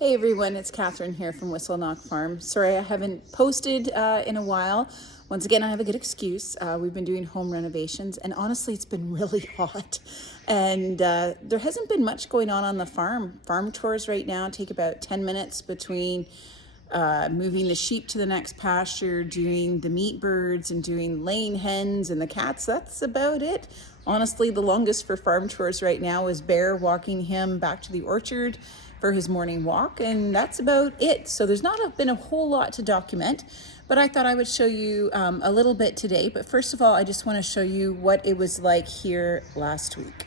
Hey everyone, it's Catherine here from Whistle Knock Farm. Sorry I haven't posted in a while. Once again, I have a good excuse. We've been doing home renovations and honestly it's been really hot. And there hasn't been much going on the farm. Farm tours right now take about 10 minutes between moving the sheep to the next pasture, doing the meat birds and doing laying hens and the cats. That's about it. Honestly, the longest for farm tours right now is Bear walking him back to the orchard for his morning walk, and that's about it. So there's not been a whole lot to document, but I thought I would show you a little bit today. But first of all, I just want to show you what it was like here last week.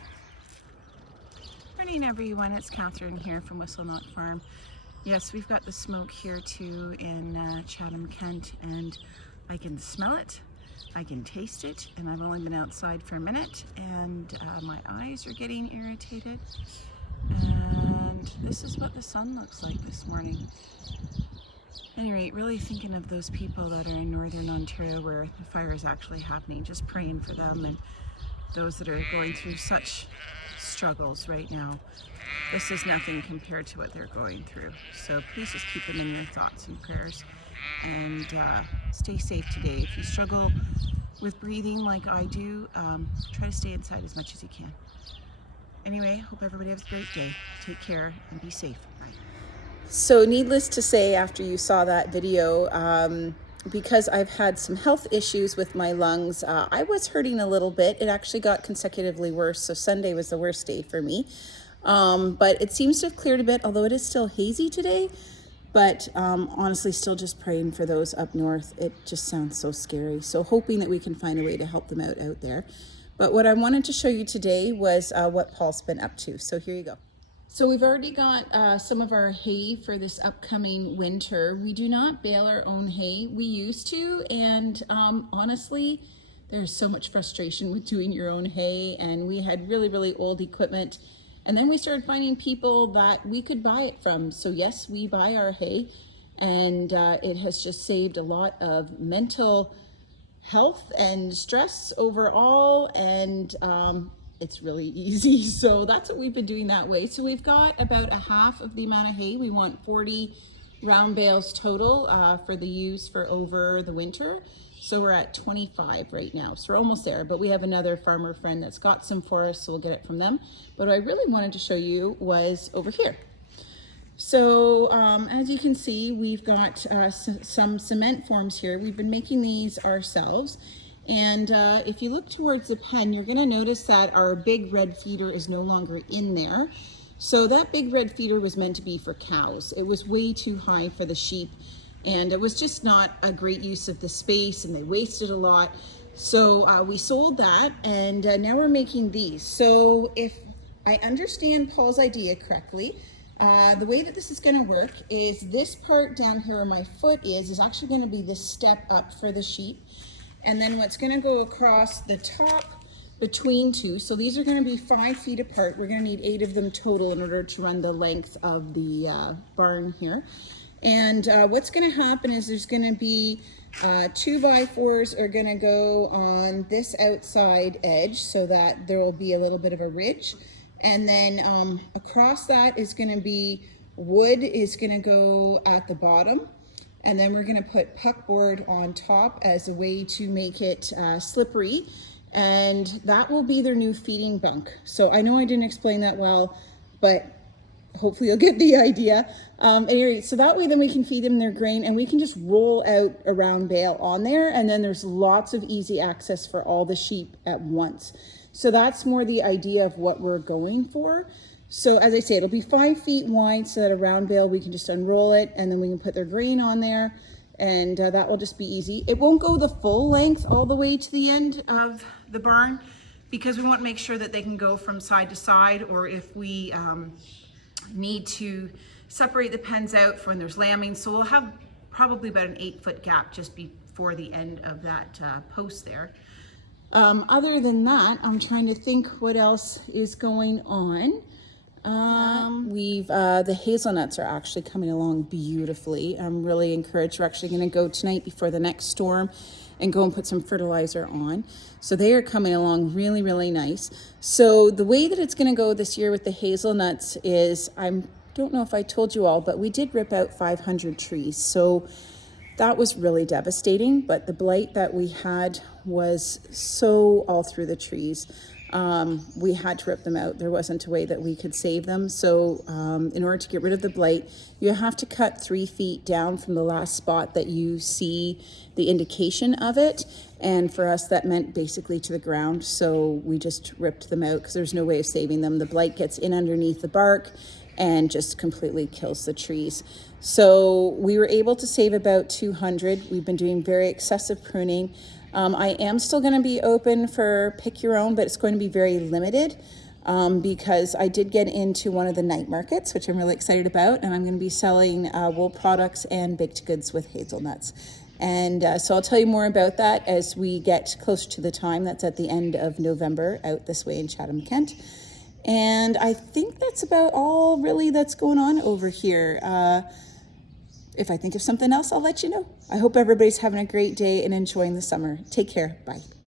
Morning everyone, it's Catherine here from Whistle Knock Farm. Yes, we've got the smoke here too in Chatham, Kent, and I can smell it, I can taste it, and I've only been outside for a minute, and my eyes are getting irritated. And this is what the sun looks like this morning. At any rate, really thinking of those people that are in northern Ontario where the fire is actually happening, just praying for them and those that are going through such struggles right now. This is nothing compared to what they're going through. So please just keep them in your thoughts and prayers, and stay safe today. If you struggle with breathing like I do, try to stay inside as much as you can. Anyway, hope everybody has a great day. Take care and be safe. Bye. So needless to say, after you saw that video, because I've had some health issues with my lungs, I was hurting a little bit. It actually got consecutively worse. So Sunday was the worst day for me. But it seems to have cleared a bit, although it is still hazy today. But honestly, still just praying for those up north. It just sounds so scary. So hoping that we can find a way to help them out there. But what I wanted to show you today was what Paul's been up to. So here you go. So we've already got some of our hay for this upcoming winter. We do not bale our own hay. We used to, and honestly, there's so much frustration with doing your own hay, and we had really, really old equipment. And then we started finding people that we could buy it from. So yes, we buy our hay, and it has just saved a lot of mental health and stress overall, and it's really easy. So that's what we've been doing that way. So we've got about a half of the amount of hay. We want 40 round bales total for the use for over the winter. So we're at 25 right now. So we're almost there, but we have another farmer friend that's got some for us, so we'll get it from them. But what I really wanted to show you was over here. So as you can see, we've got some cement forms here. We've been making these ourselves. And if you look towards the pen, you're gonna notice that our big red feeder is no longer in there. So that big red feeder was meant to be for cows. It was way too high for the sheep, and it was just not a great use of the space, and they wasted a lot. So we sold that, and now we're making these. So if I understand Paul's idea correctly, the way that this is going to work is this part down here where my foot is actually going to be this step up for the sheep. And then what's going to go across the top between two, so these are going to be 5 feet apart. We're going to need 8 of them total in order to run the length of the barn here. And what's going to happen is there's going to be 2x4s are going to go on this outside edge so that there will be a little bit of a ridge. And then across that is going to be wood is going to go at the bottom. And then we're going to put puckboard on top as a way to make it slippery. And that will be their new feeding bunk. So I know I didn't explain that well, but hopefully you'll get the idea. Anyway, so that way then we can feed them their grain, and we can just roll out a round bale on there. And then there's lots of easy access for all the sheep at once. So that's more the idea of what we're going for. So as I say, it'll be 5 feet wide so that a round bale, we can just unroll it and then we can put their grain on there, and that will just be easy. It won't go the full length all the way to the end of the barn because we want to make sure that they can go from side to side, or if we need to separate the pens out for when there's lambing. So we'll have probably about an 8-foot gap just before the end of that post there. Other than that, I'm trying to think what else is going on. The hazelnuts are actually coming along beautifully. I'm really encouraged. We're actually going to go tonight before the next storm and go and put some fertilizer on. So they are coming along really, really nice. So the way that it's going to go this year with the hazelnuts is I'm don't know if I told you all, but we did rip out 500 trees. So that was really devastating, but the blight that we had was so all through the trees. We had to rip them out. There wasn't a way that we could save them. So in order to get rid of the blight, you have to cut 3 feet down from the last spot that you see the indication of it. And for us, that meant basically to the ground. So we just ripped them out because there's no way of saving them. The blight gets in underneath the bark and just completely kills the trees. So we were able to save about 200. We've been doing very excessive pruning. I am still going to be open for pick your own, but it's going to be very limited because I did get into one of the night markets, which I'm really excited about, and I'm going to be selling wool products and baked goods with hazelnuts. And so I'll tell you more about that as we get closer to the time. That's at the end of November out this way in Chatham, Kent. And I think that's about all really that's going on over here. If I think of something else, I'll let you know. I hope everybody's having a great day and enjoying the summer. Take care. Bye.